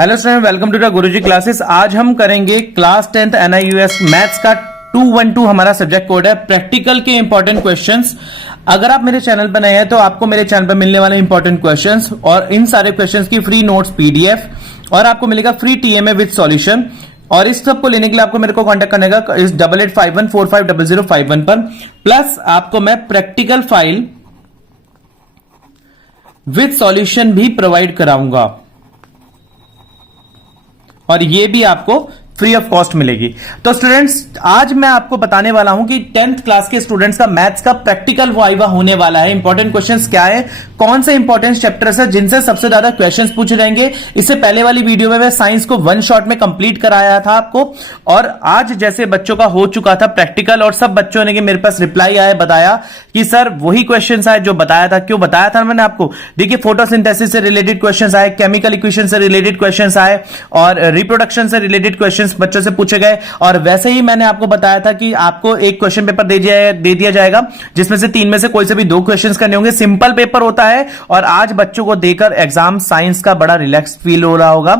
Hello student, welcome to the Guruji classes. आज हम करेंगे क्लास 10th NIUS मैथ्स का 212 हमारा सब्जेक्ट कोड है। प्रैक्टिकल के इंपॉर्टेंट क्वेश्चंस। अगर आप मेरे चैनल पर नए हैं तो आपको मेरे चैनल पर मिलने वाले इंपॉर्टेंट क्वेश्चंस और इन सारे क्वेश्चंस की फ्री नोट्स PDF और आपको मिलेगा फ्री TMA विद सॉल्यूशन। और इस सब को लेने के लिए आपको मेरे को कांटेक्ट करने का इस 8851450051 पर। प्लस आपको मैं प्रैक्टिकल फाइल विद सॉल्यूशन भी प्रोवाइड कराऊंगा और ये भी आपको फ्री ऑफ कॉस्ट मिलेगी। तो स्टूडेंट्स, आज मैं आपको बताने वाला हूं कि 10th क्लास के स्टूडेंट्स का मैथ्स का प्रैक्टिकल वाइवा होने वाला है। इंपॉर्टेंट क्वेश्चंस क्या है, कौन से इंपॉर्टेंट चैप्टर्स है जिनसे सबसे ज्यादा क्वेश्चंस पूछे जाएंगे। इससे पहले वाली वीडियो में मैं साइंस को वन शॉट में कंप्लीट कराया था आपको, और आज जैसे बच्चों का हो चुका था प्रैक्टिकल और सब बच्चों ने मेरे पास रिप्लाई आया, बताया कि सर वही क्वेश्चन आए जो बताया था। क्यों बताया था मैंने आपको? देखिए, फोटोसिंथेसिस से रिलेटेड क्वेश्चन आए, केमिकल इक्वेशन से रिलेटेड क्वेश्चन आए और रिप्रोडक्शन से रिलेटेड क्वेश्चन बच्चों से पूछे गए। और वैसे ही मैंने आपको बताया था कि आपको एक क्वेश्चन पेपर दे दिया जाएगा जिसमें से 3 में से कोई से भी 2 क्वेश्चंस करने होंगे। सिंपल पेपर होता है और आज बच्चों को देकर एग्जाम साइंस का बड़ा रिलैक्स फील हो रहा होगा।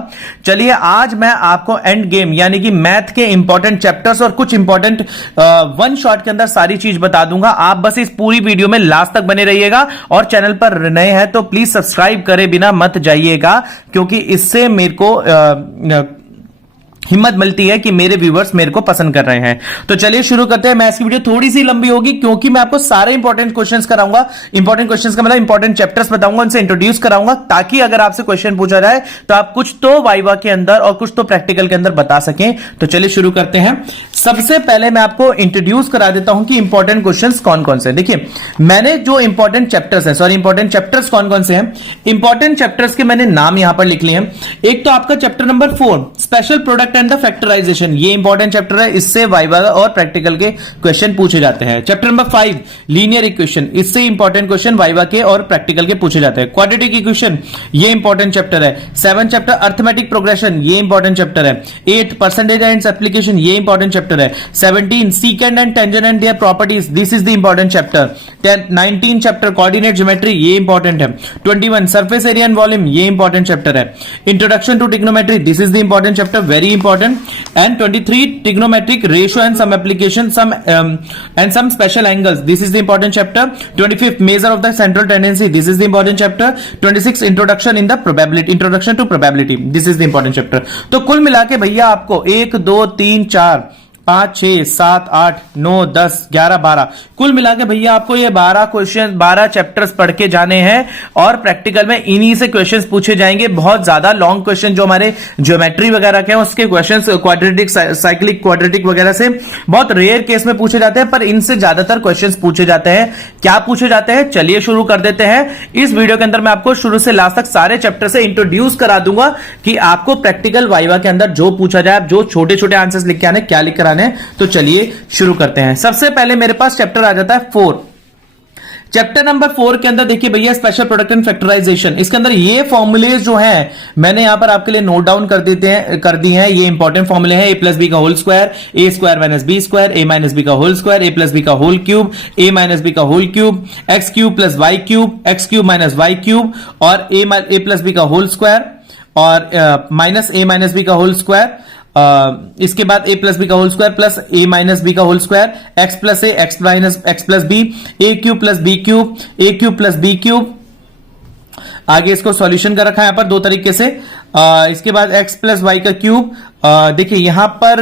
चलिए, आज मैं आपको एंड गेम यानी कि मैथ के इंपॉर्टेंट चैप्टर्स और कुछ इंपॉर्टेंट वन शॉट के अंदर सारी चीज बता दूंगा। आप बस इस पूरी वीडियो में लास्ट तक बने रहिएगा और चैनल पर नए हैं तो प्लीज सब्सक्राइब करे बिना मत जाइएगा, क्योंकि इससे मेरे को हिम्मत मिलती है कि मेरे व्यूअर्स मेरे को पसंद कर रहे हैं। तो चलिए शुरू करते हैं। मैथ्स की वीडियो थोड़ी सी लंबी होगी क्योंकि मैं आपको सारे इंपॉर्टेंट क्वेश्चंस कराऊंगा। इंपॉर्टेंट क्वेश्चंस का मतलब इंपॉर्टेंट चैप्टर्स बताऊंगा, उनसे इंट्रोड्यूस कराऊंगा, ताकि अगर आपसे क्वेश्चन पूछा जाए तो आप कुछ तो वाइवा के अंदर और कुछ तो प्रैक्टिकल के अंदर बता सकें। तो चलिए शुरू करते हैं। सबसे पहले मैं आपको इंट्रोड्यूस करा देता हूं कि इंपॉर्टेंट क्वेश्चंस कौन कौन से। देखिए, मैंने जो इंपॉर्टेंट चैप्टर्स हैं, सॉरी इंपॉर्टेंट चैप्टर्स कौन कौन से हैं, इंपॉर्टेंट चैप्टर्स के मैंने नाम यहां पर लिख लिए हैं। एक तो आपका chapter number 4 special product and the factorization, ये इंपॉर्टेंट चैप्टर है, इससे वाइवा और प्रैक्टिकल के क्वेश्चन पूछे जाते हैं। चैप्टर नंबर 5 लीनियर इक्वेशन, इससे इंपॉर्टेंट क्वेश्चन वाइवा के और प्रैक्टिकल के पूछे जाते हैं। क्वाड्रेटिक इक्वेशन, ये इंपॉर्टेंट चैप्टर है। 7 चैप्टर अर्थमेटिक प्रोग्रेशन, ये इंपॉर्टेंट चैप्टर है। 8 परसेंटेज एंड एप्लीकेशन, ये इंपॉर्टेंट चैप्टर है। 17 सीकेंड and tangent and their properties, this is the important chapter. 19 chapter coordinate geometry, ये इंपॉर्टेंट है। 21 सरफेस एरिया एंड वॉल्यूम, ये important chapter है। Introduction to trigonometry, this is the important chapter, very important. And 23 trigonometric ratio and some application, and some special angles, this is the important chapter. 25 measure of the central tendency, this is the important chapter. 26 introduction in the probability, introduction to probability, this is the important chapter. तो कुल मिला के भैया आपको 1 2 3 4 5 6 7 8 9 10 11 12 कुल मिला के भैया आपको ये 12 क्वेश्चन 12 चैप्टर्स पढ़ के जाने हैं और प्रैक्टिकल में इन्हीं से क्वेश्चंस पूछे जाएंगे। बहुत ज्यादा लॉन्ग क्वेश्चन जो हमारे ज्योमेट्री वगैरह के हैं उसके क्वेश्चंस क्वाड्रेटिक साइक्लिक क्वाड्रेटिक वगैरह से बहुत रेयर केस में पूछे जाते हैं, पर इनसे ज्यादातर क्वेश्चंस पूछे जाते हैं। क्या पूछे जाते हैं, चलिए शुरू कर देते हैं। इस वीडियो के अंदर मैं आपको शुरू से लास्ट तक सारे चैप्टर से इंट्रोड्यूस करा दूंगा कि आपको प्रैक्टिकल वाइवा के अंदर जो पूछा जाए, जो छोटे छोटे आंसर्स लिख के आने, क्या लिख कर आने। तो चलिए शुरू करते हैं। सबसे पहले मेरे पास चैप्टर आ जाता है 4। चैप्टर नंबर 4 के अंदर देखिए भैया स्पेशल प्रोडक्ट एंड फैक्टराइजेशन, इसके अंदर ये फॉर्मूलेज जो हैं मैंने यहां पर आपके लिए नोट डाउन कर दी हैं। ये इंपॉर्टेंट फॉर्मूले हैं। a प्लस बी का whole square, a square minus B square, a minus B का whole square, a plus B का whole cube, a minus B का whole cube, X cube plus Y cube, X cube minus Y cube और a plus B का whole square और minus a minus B का whole square. इसके बाद a plus B का whole square plus a minus B का whole square, x plus A x minus x plus B, a cube plus B cube, a cube plus B cube. आगे इसको solution कर रखा है यहां पर 2 तरीके से। इसके बाद x प्लस वाई का क्यूब, देखिए यहां पर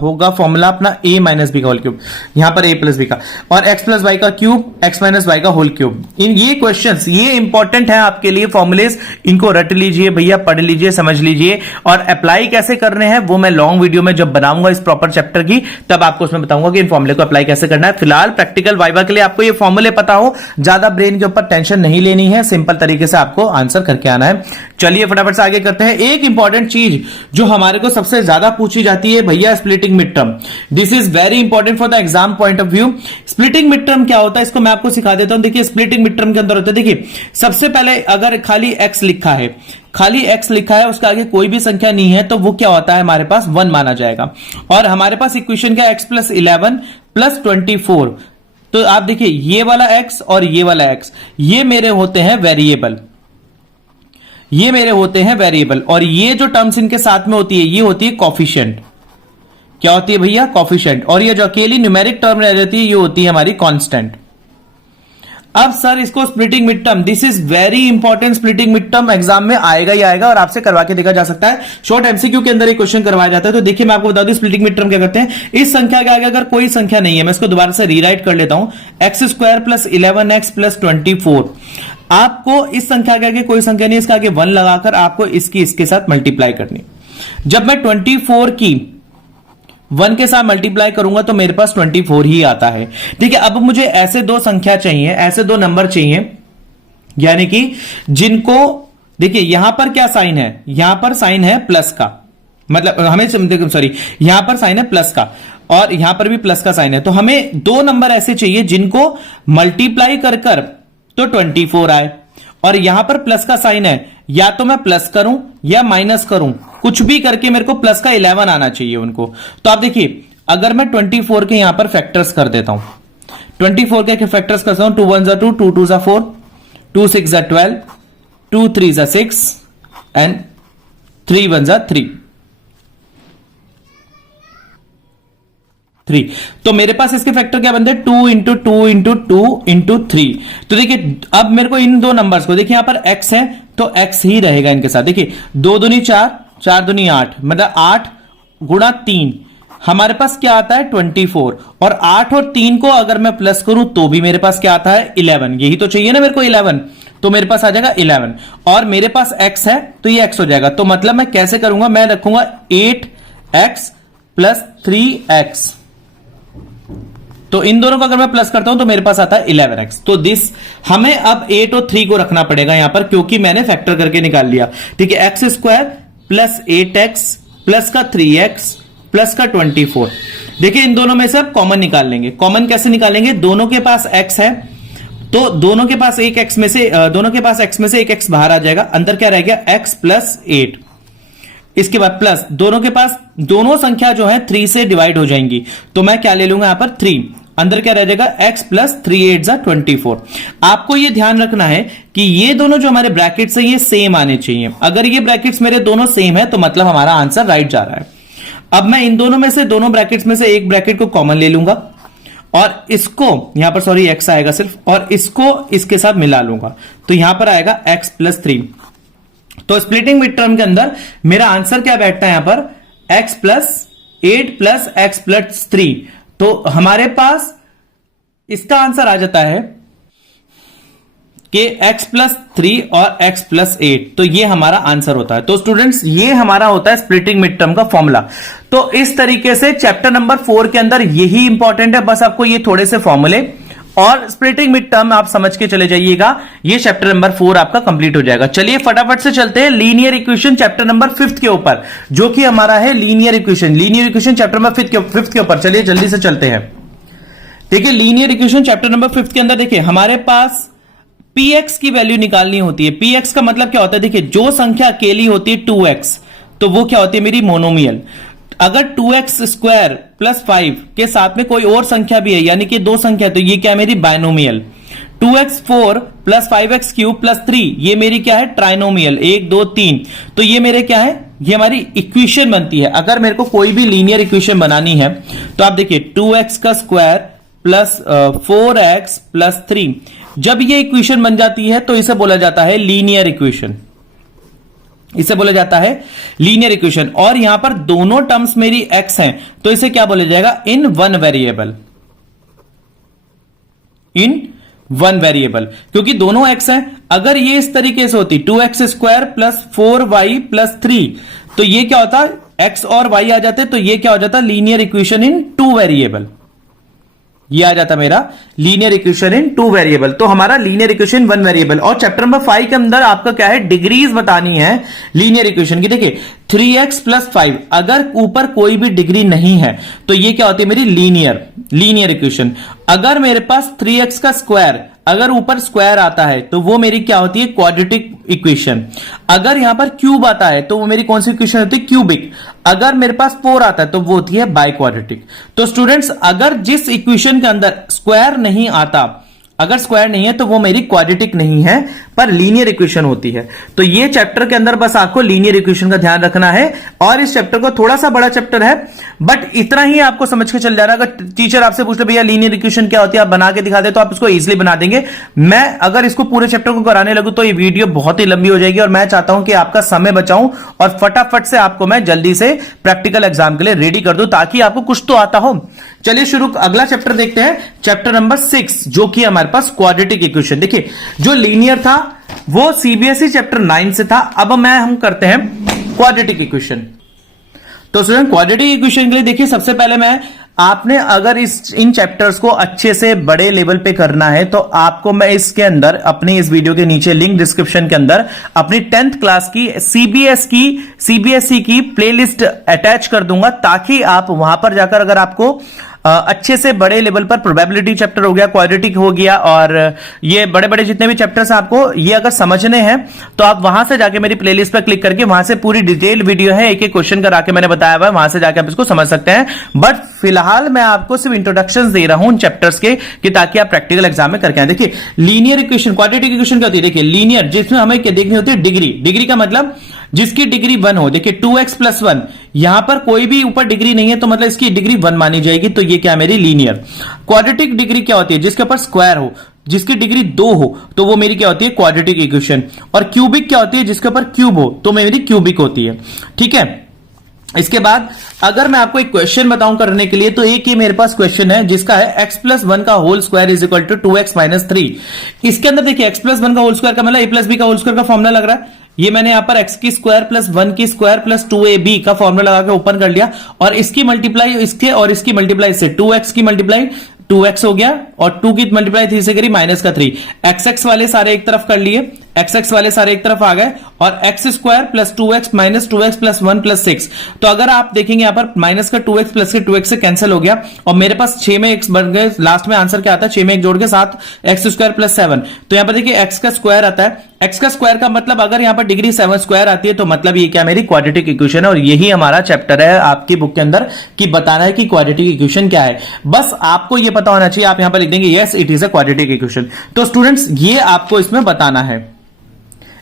होगा फॉर्मूला अपना a माइनस बी का होल क्यूब, यहां पर a प्लस बी का, और x प्लस वाई का क्यूब, x माइनस वाई का होल क्यूब। इन ये क्वेश्चंस ये इंपॉर्टेंट है आपके लिए फॉर्मूलेस, इनको रट लीजिए भैया, पढ़ लीजिए, समझ लीजिए। और अप्लाई कैसे करने हैं वो मैं लॉन्ग वीडियो में जब बनाऊंगा इस प्रॉपर चैप्टर की, तब आपको उसमें बताऊंगा कि इन फॉर्मूले को अप्लाई कैसे करना है। फिलहाल प्रैक्टिकल वाइवा के लिए आपको ये फॉर्मूले पता हो, ज्यादा ब्रेन के ऊपर टेंशन नहीं लेनी है, सिंपल तरीके से आपको आंसर करके आना है। चलिए फटाफट से आगे करते हैं। एक इंपॉर्टेंट चीज जो हमारे को सबसे ज्यादा पूछी जाती है भैया, splitting mid term. This is very important for the exam point of view. Splitting mid term क्या होता है, इसको मैं आपको सिखा देता हूं। देखिए स्प्लिटिंग मिड टर्म के अंदर होता है, देखिए सबसे पहले अगर खाली x लिखा है, खाली x लिखा है, उसके आगे कोई भी संख्या नहीं है, तो वो क्या होता है हमारे पास 1 माना जाएगा। और हमारे पास इक्वेशन क्या, x प्लस 11 प्लस 24। तो आप देखिए ये वाला x और ये वाला x, ये मेरे होते हैं वेरिएबल। ये मेरे होते हैं वेरिएबल, और ये जो टर्म्स इनके साथ में होती है ये होती है कॉफिशिएंट। क्या होती है भैया? कॉफिशिएंट। और ये जो अकेली न्यूमेरिक टर्म रह जाती है ये होती है हमारी कांस्टेंट। अब सर इसको splitting mid term, this is very important, splitting mid term exam में आएगा ही आएगा और आपसे करवा के देखा जा सकता है। शॉर्ट एमसीक्यू के अंदर एक क्वेश्चन करवाया जाता है। तो देखिए मैं आपको बता दूं स्प्लिटिंग मिड टर्म क्या करते हैं। इस संख्या के आगे अगर कोई संख्या नहीं है, मैं इसको दोबारा से रीराइट कर लेता हूं, x square plus 11x plus 24। आपको इस संख्या के आगे कोई संख्या नहीं है, इसके आगे 1 लगाकर आपको इसके साथ मल्टीप्लाई करनी। जब मैं 24 की 1 के साथ मल्टीप्लाई करूंगा तो मेरे पास 24 ही आता है। ठीक है, अब मुझे ऐसे दो संख्या चाहिए, ऐसे दो नंबर चाहिए, यानी कि जिनको देखिए यहां पर क्या साइन है, यहां पर साइन है प्लस का, मतलब हमें सॉरी यहां पर साइन है प्लस का और यहां पर भी प्लस का साइन है। तो हमें दो नंबर ऐसे चाहिए जिनको मल्टीप्लाई कर कर तो 24 आए, और यहां पर प्लस का साइन है, या तो मैं प्लस करूं या माइनस करूं, कुछ भी करके मेरे को प्लस का 11 आना चाहिए उनको। तो आप देखिए अगर मैं 24 के यहां पर फैक्टर्स कर देता हूं, 24 के फैक्टर्स करता हूं, 2 1 2, 2 2 4, 2 6 12, 2 3 6 एंड 3 1 3, 3। तो मेरे पास इसके फैक्टर क्या बनते हैं? 2 इंटू 2 इंटू 2 इंटू 3। तो देखिए अब मेरे को इन दो नंबर्स को देखिए, यहां पर x है तो x ही रहेगा इनके साथ। देखिए 2 दूनी 4, 4 दूनी 8, मतलब 8 गुणा 3 हमारे पास क्या आता है? 24। और 8 और 3 को अगर मैं प्लस करूं तो भी मेरे पास क्या आता है? 11। यही तो चाहिए ना मेरे को 11, तो मेरे पास आ जाएगा 11। और मेरे पास x है तो ये x हो जाएगा। तो मतलब मैं कैसे करूंगा? मैं रखूंगा 8x प्लस 3x। तो इन दोनों को अगर मैं प्लस करता हूं तो मेरे पास आता है 11x। तो दिस हमें अब 8 और 3 को रखना पड़ेगा यहां पर, क्योंकि मैंने फैक्टर करके निकाल लिया। ठीक है, x square plus 8x plus का 3x प्लस का 24। देखिए इन दोनों में से आप कॉमन निकाल लेंगे। कॉमन कैसे निकालेंगे? दोनों के पास x है तो दोनों के पास एक x में से एक x बाहर आ जाएगा, अंदर क्या रह गया? x plus 8। इसके बाद प्लस दोनों के पास दोनों संख्या जो है 3 से डिवाइड हो जाएंगी, तो मैं क्या ले लूंगा यहां पर 3, अंदर क्या रह जाएगा? x plus 3 8 24। आपको ये ध्यान रखना है कि ये दोनों जो हमारे ब्रैकेट्स हैं ये सेम आने चाहिए। अगर ये ब्रैकेट्स मेरे दोनों सेम है तो मतलब हमारा आंसर राइट जा रहा है। अब मैं इन दोनों में से, दोनों ब्रैकेट्स में से एक ब्रैकेट को कॉमन ले लूंगा और इसको यहां पर सॉरी x आएगा सिर्फ, और इसको इसके साथ मिला लूंगा, तो यहां पर आएगा x प्लस 3। तो स्प्लिटिंग मिड टर्म के अंदर मेरा आंसर क्या बैठता है यहां पर? x plus 8 plus x plus 3। तो हमारे पास इसका आंसर आ जाता है कि x प्लस 3 और x प्लस 8। तो ये हमारा आंसर होता है। तो स्टूडेंट्स ये हमारा होता है स्प्लिटिंग मिड टर्म का फॉर्मूला। तो इस तरीके से चैप्टर नंबर 4 के अंदर यही इंपॉर्टेंट है, बस आपको ये थोड़े से फॉर्मूले और स्प्लिटिंग मिड टर्म आप समझ के चले जाइएगा, ये चैप्टर नंबर 4 आपका कंप्लीट हो जाएगा। चलिए फटाफट से चलते हैं लीनियर इक्वेशन चैप्टर नंबर 5 के ऊपर, जो कि हमारा है लीनियर इक्वेशन चैप्टर नंबर 5 के ऊपर। चलिए जल्दी से चलते हैं। देखिए लीनियर इक्वेशन चैप्टर नंबर 5 के अंदर देखिए हमारे पास px की वैल्यू निकालनी होती है। px का मतलब क्या होता है? देखिए जो संख्या अकेली होती है 2x, तो वो क्या होती है? मेरी मोनोमियल। अगर 2x स्क्वायर प्लस 5 के साथ में कोई और संख्या भी है, यानी कि दो संख्या, तो ये क्या है? मेरी binomial. 2x4 plus 5x cube plus 3, ये मेरी क्या है? ट्राइनोमियल। 1 2 3, तो ये मेरे क्या है? ये हमारी इक्वेशन बनती है। अगर मेरे को कोई भी लीनियर इक्वेशन बनानी है तो आप देखिए 2x का स्क्वायर प्लस 4x प्लस 3, जब ये इक्वेशन बन जाती है तो इसे बोला जाता है लीनियर इक्वेशन। इसे बोला जाता है लीनियर इक्वेशन। और यहां पर दोनों टर्म्स मेरी x हैं, तो इसे क्या बोला जाएगा? In one variable. In one variable, क्योंकि दोनों x हैं। अगर ये इस तरीके से होती 2x square plus 4y plus 3, तो ये क्या होता? x और y आ जाते, तो ये क्या हो जाता? Linear equation in 2 variable. ये आ जाता मेरा लीनियर इक्वेशन इन 2 वेरिएबल। तो हमारा लीनियर इक्वेशन 1 वेरिएबल। और चैप्टर नंबर 5 के अंदर आपका क्या है? डिग्रीज बतानी है लीनियर इक्वेशन की। देखिए 3x प्लस 5, अगर ऊपर कोई भी डिग्री नहीं है तो ये क्या होती है? मेरी लीनियर इक्वेशन। अगर मेरे पास 3x का स्क्वायर, अगर ऊपर स्क्वायर आता है तो वो मेरी क्या होती है? Quadratic equation. अगर यहां पर क्यूब आता है तो वो मेरी कौन सी इक्वेशन होती है? क्यूबिक। अगर मेरे पास 4 आता है तो वो होती है बाइक्वाड्रेटिक। तो स्टूडेंट्स अगर जिस इक्वेशन के अंदर स्क्वायर नहीं आता, अगर स्क्वायर नहीं है तो वो मेरी क्वाड्रेटिक नहीं है, पर लीनियर इक्वेशन होती है। तो ये चैप्टर के अंदर बस आपको लीनियर इक्वेशन का ध्यान रखना है, और इस चैप्टर को थोड़ा सा बड़ा चैप्टर है, बट इतना ही आपको समझ के चल जा रहा है। अगर टीचर आपसे पूछ ले भैया लीनियर इक्वेशन क्या होती है, आप बना के दिखा दे, तो आप इसको इजीली बना देंगे। मैं अगर इसको पूरे चैप्टर को कराने लगूं तो ये वीडियो बहुत ही लंबी हो जाएगी, और मैं चाहता हूं कि आपका समय बचाऊं और फटाफट से आपको मैं जल्दी से प्रैक्टिकल एग्जाम के लिए रेडी कर दूं, ताकि आपको कुछ तो आता हो। चलिए शुरू, अगला चैप्टर देखते हैं, चैप्टर नंबर 6, जो कि हमारे पास क्वाड्रेटिक इक्वेशन। देखिए जो लीनियर था वो सीबीएसई चैप्टर 9 से था, अब हम करते हैं क्वाड्रेटिक इक्वेशन। तो स्टूडेंट क्वाड्रेटिक इक्वेशन के लिए देखिए, सबसे पहले आपने अगर इन चैप्टर्स को अच्छे से बड़े लेवल पे करना है, तो आपको मैं इसके अंदर अपनी इस वीडियो के नीचे लिंक डिस्क्रिप्शन के अंदर अपनी 10th क्लास की सीबीएसई की प्लेलिस्ट अटैच कर दूंगा, ताकि आप वहां पर जाकर अगर आपको अच्छे से बड़े लेवल पर प्रोबेबिलिटी चैप्टर हो गया, क्वाड्रेटिक हो गया, और ये बड़े बड़े जितने भी चैप्टर्स आपको ये अगर समझने हैं, तो आप वहां से जाके मेरी प्लेलिस्ट पर क्लिक करके वहां से पूरी डिटेल वीडियो है, एक एक क्वेश्चन करा के मैंने बताया हुआ है, वहां से जाके आप इसको समझ सकते हैं। बट फिलहाल मैं आपको सिर्फ इंट्रोडक्शन दे रहा हूं उन चैप्टर्स के, कि ताकि आप प्रैक्टिकल एग्जाम में करके आए। देखिए लीनियर इक्वेशन, क्वाड्रेटिक इक्वेशन क्या होती है, देखिए लीनियर जिसमें हमें क्या देखनी होती है, डिग्री का मतलब जिसकी डिग्री 1 हो। देखिए 2x + 1, यहां पर कोई भी ऊपर डिग्री नहीं है, तो मतलब इसकी डिग्री 1 मानी जाएगी, तो ये क्या मेरी लीनियर। क्वाड्रेटिक डिग्री क्या होती है, जिसके ऊपर स्क्वायर हो, जिसकी डिग्री 2 हो, तो वो मेरी क्या होती है, क्वाड्रेटिक इक्वेशन। और क्यूबिक क्या होती है, जिसके ऊपर क्यूब हो, तो मेरी क्यूबिक होती है। ठीक है, इसके बाद अगर मैं आपको एक क्वेश्चन बताऊं करने के लिए, तो एक ही मेरे पास क्वेश्चन है जिसका है x + 1 का whole square is equal to 2x - 3। इसके अंदर देखिए x + 1 का होल स्क्वायर का मतलब a + b का होल स्क्वायर का फॉर्मूला लग रहा है। ये मैंने यहां पर x² + 1 की स्क्वायर + 2ab का फॉर्मूला लगा के ओपन कर लिया, और इसकी मल्टीप्लाई इसके और इसकी मल्टीप्लाई से 2x की मल्टीप्लाई 2x हो गया, और 2 की मल्टीप्लाई 3 से करी -3। x वाले सारे एक तरफ कर लिए, x वाले सारे एक तरफ आ गए, और x² + 2x - 2x + 1 + 6। तो अगर आप देखेंगे यहां पर माइनस का 2x प्लस के 2x से कैंसिल हो गया, और मेरे पास 6 में x बन गए। लास्ट में आंसर क्या आता है, 6 में 1 जोड़ के 7, x² + 7। तो यहां पर देखिए x का स्क्वायर आता है, x का स्क्वायर का मतलब अगर यहां पर डिग्री 7 स्क्वायर आती है, तो मतलब ये क्या मेरी क्वाड्रेटिक इक्वेशन है। और यही हमारा चैप्टर है आपकी बुक के अंदर, कि बताना है कि क्वाड्रेटिक इक्वेशन क्या है। बस आपको ये पता होना चाहिए, आप यहां पर लिख देंगे yes it is a quadratic equation. तो स्टूडेंट्स ये आपको इसमें बताना है।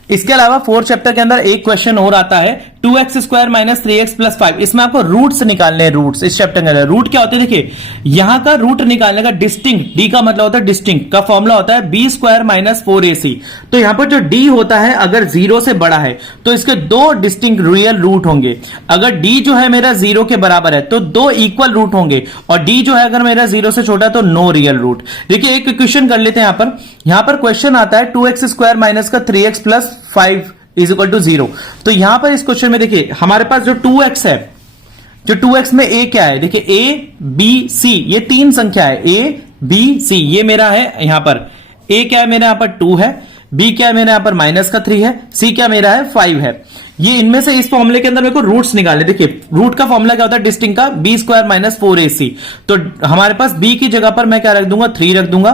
इसके अलावा 4th चैप्टर के अंदर एक क्वेश्चन और आता है, 2x² - 3x + 5। इसमें आपको रूट्स निकालने हैं। रूट्स इस चैप्टर के अंदर रूट क्या होते हैं, देखिए यहां का रूट निकालने का डिस्टिंक्ट, डी का मतलब होता है डिस्टिंक्ट, का फॉर्मूला होता है b² - 4ac। तो यहां पर जो d होता है अगर 0 से बड़ा है, तो इसके 2 डिस्टिंक्ट रियल रूट होंगे। अगर d जो है मेरा 0 के बराबर है, तो 2 इक्वल रूट होंगे, और d जो है अगर मेरा 0 से छोटा है, तो नो रियल रूट। देखिए एक क्वेश्चन कर लेते हैं। यहां पर क्वेश्चन आता है 2x² - 3x + 5 = 0। तो यहां पर इस क्वेश्चन में देखिए हमारे पास जो 2x है, जो 2x में a क्या है, देखिए a b c ये 3 संख्या है, a b c ये मेरा है। यहां पर a क्या है मेरा, यहां पर 2 है, b क्या है मेरा यहां पर -3 है, c क्या मेरा है 5 है। ये इनमें से इस फॉर्मूले के अंदर मेरे को रूट्स निकालने। देखिए रूट का फॉर्मूला क्या होता है, डिस्टिंक्ट का b² - 4ac। तो हमारे पास b की जगह पर मैं क्या रख दूंगा, 3 रख दूंगा,